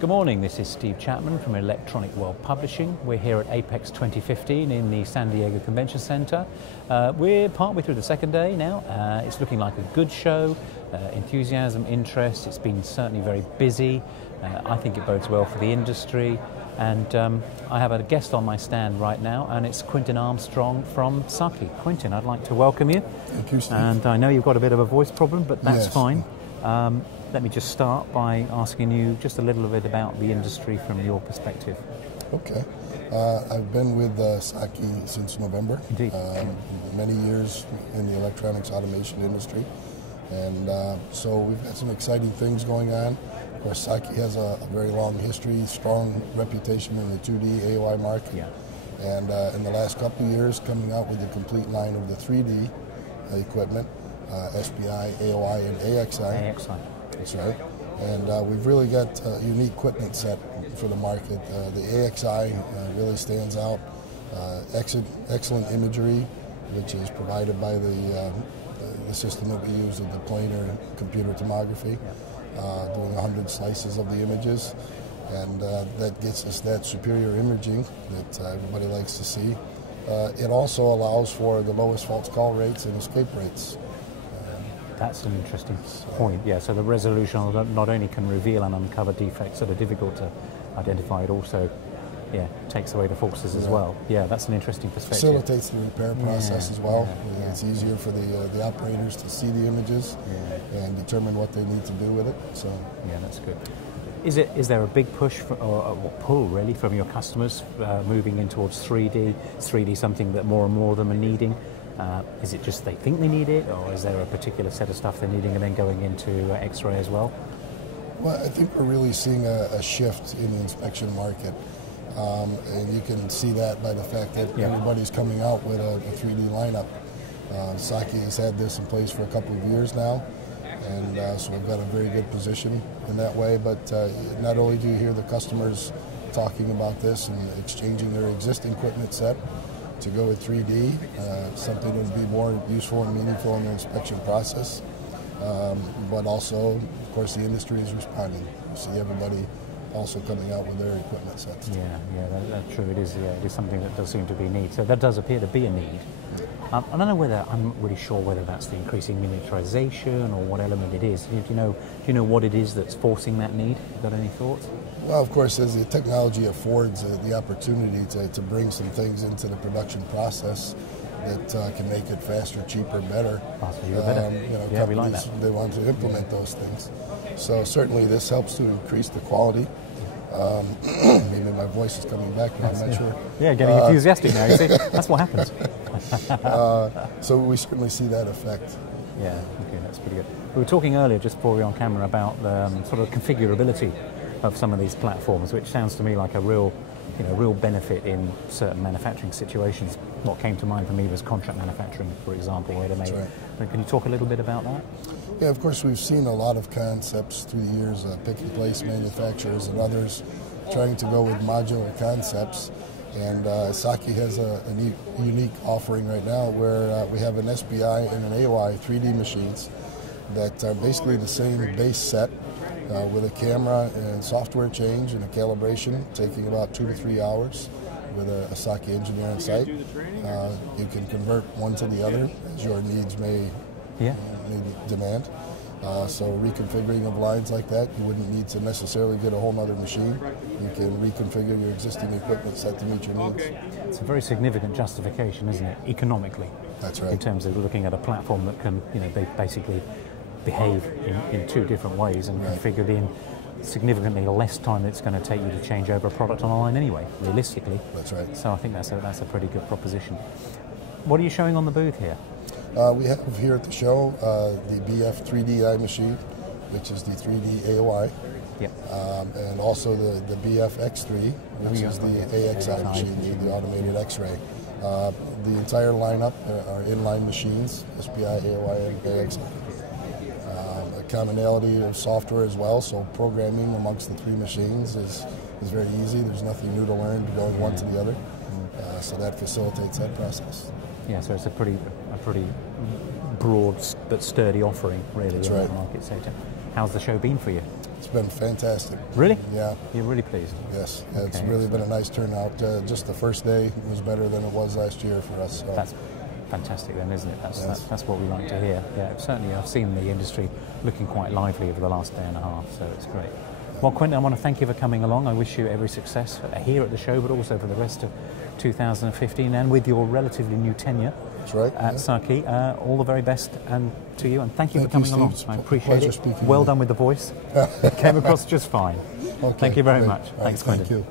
Good morning, this is Steve Chapman from Electronic World Publishing. We're here at APEX 2015 in the San Diego Convention Center. We're partway through the second day now. It's looking like a good show, enthusiasm, interest. It's been certainly very busy. I think it bodes well for the industry. And I have a guest on my stand right now, and it's Quintin Armstrong from Saki. Quintin, I'd like to welcome you. Thank you, Steve. And I know you've got a bit of a voice problem, but that's Yes. fine. Let me just start by asking you just a little bit about the industry from your perspective. Okay. I've been with Saki since November. Indeed. Many years in the electronics automation industry. And so we've got some exciting things going on. Of course, Saki has a very long history, strong reputation in the 2D AOI market. Yeah. And in the last couple of years, coming out with a complete line of the 3D equipment, SPI, AOI, and AXI. AXI. That's right. And we've really got a unique equipment set for the market. The AXI really stands out. Excellent imagery, which is provided by the system that we use, the planar computer tomography, doing 100 slices of the images. And that gets us that superior imaging that everybody likes to see. It also allows for the lowest false call rates and escape rates. That's an interesting point. Yeah, so the resolution not only can reveal and uncover defects that are difficult to identify, it also takes away the forces as well. Yeah, that's an interesting perspective. Facilitates the repair process as well. Yeah. It's easier for the operators to see the images and determine what they need to do with it. So yeah, that's good. Is there a big push or pull really from your customers moving in towards 3D? 3D something that more and more of them are needing? Is it just they think they need it, or is there a particular set of stuff they're needing and then going into X-ray as well? Well, I think we're really seeing a shift in the inspection market. And you can see that by the fact that everybody's coming out with a 3D lineup. Saki has had this in place for a couple of years now, and so we've got a very good position in that way. But not only do you hear the customers talking about this and exchanging their existing equipment set to go with 3D, something that would be more useful and meaningful in the inspection process. But also, of course, the industry is responding. You see everybody also coming out with their equipment sets. Yeah, that's true. It is something that does seem to be a need. So that does appear to be a need. I don't know I'm really sure whether that's the increasing miniaturization or what element it is. Do you know what it is that's forcing that need? Got any thoughts? Well, of course, as the technology affords the opportunity to bring some things into the production process that can make it faster, cheaper, better. Yeah, we like that. They want to implement those things. So certainly this helps to increase the quality. Maybe my voice is coming back, but I'm not sure. Yeah, getting enthusiastic now, you see. That's what happens. So we certainly see that effect. Yeah, okay, that's pretty good. We were talking earlier, just before we were on camera, about the sort of configurability of some of these platforms, which sounds to me like a real benefit in certain manufacturing situations. What came to mind for me was contract manufacturing, for example, where they may. Right. Can you talk a little bit about that? Yeah, of course, we've seen a lot of concepts through the years, pick-and-place manufacturers and others trying to go with modular concepts. And Saki has a unique offering right now where we have an SPI and an AOI 3D machines that are basically the same base set with a camera and software change and a calibration, taking about 2 to 3 hours with a Saki engineer on site. You can convert one to the other as your needs may demand. So reconfiguring of lines like that, you wouldn't need to necessarily get a whole other machine. You can reconfigure your existing equipment set to meet your needs. It's a very significant justification, isn't it, economically? That's right. In terms of looking at a platform that can, basically behave in two different ways and configured in significantly less time it's going to take you to change over a product on a line anyway, realistically. That's right. So I think that's a pretty good proposition. What are you showing on the booth here? We have here at the show the BF 3DI machine, which is the 3D AOI. Yep. And also the BF X3, which is the AXI machine, the automated X-ray. The entire lineup are inline machines, SPI, AOI, and AXI. A commonality of software as well, so programming amongst the three machines is very easy. There's nothing new to learn going one to the other, so that facilitates that process. Yeah, so it's a pretty broad but sturdy offering, really, That's in right. the market sector. How's the show been for you? It's been fantastic. Really? Yeah. You're really pleased? Yes. It's really been a nice turnout. Just the first day was better than it was last year for us. So. That's fantastic then, isn't it? That's what we like to hear. Yeah, certainly I've seen the industry looking quite lively over the last day and a half, so it's great. Well, Quintin, I want to thank you for coming along. I wish you every success here at the show, but also for the rest of 2015 and with your relatively new tenure. That's right. At Saki. All the very best and to you, and thank you for coming along. I appreciate it. Speaking well done with the voice. It came across just fine. Okay, thank you very great. much. Right, Thanks, Quintin. Thank you.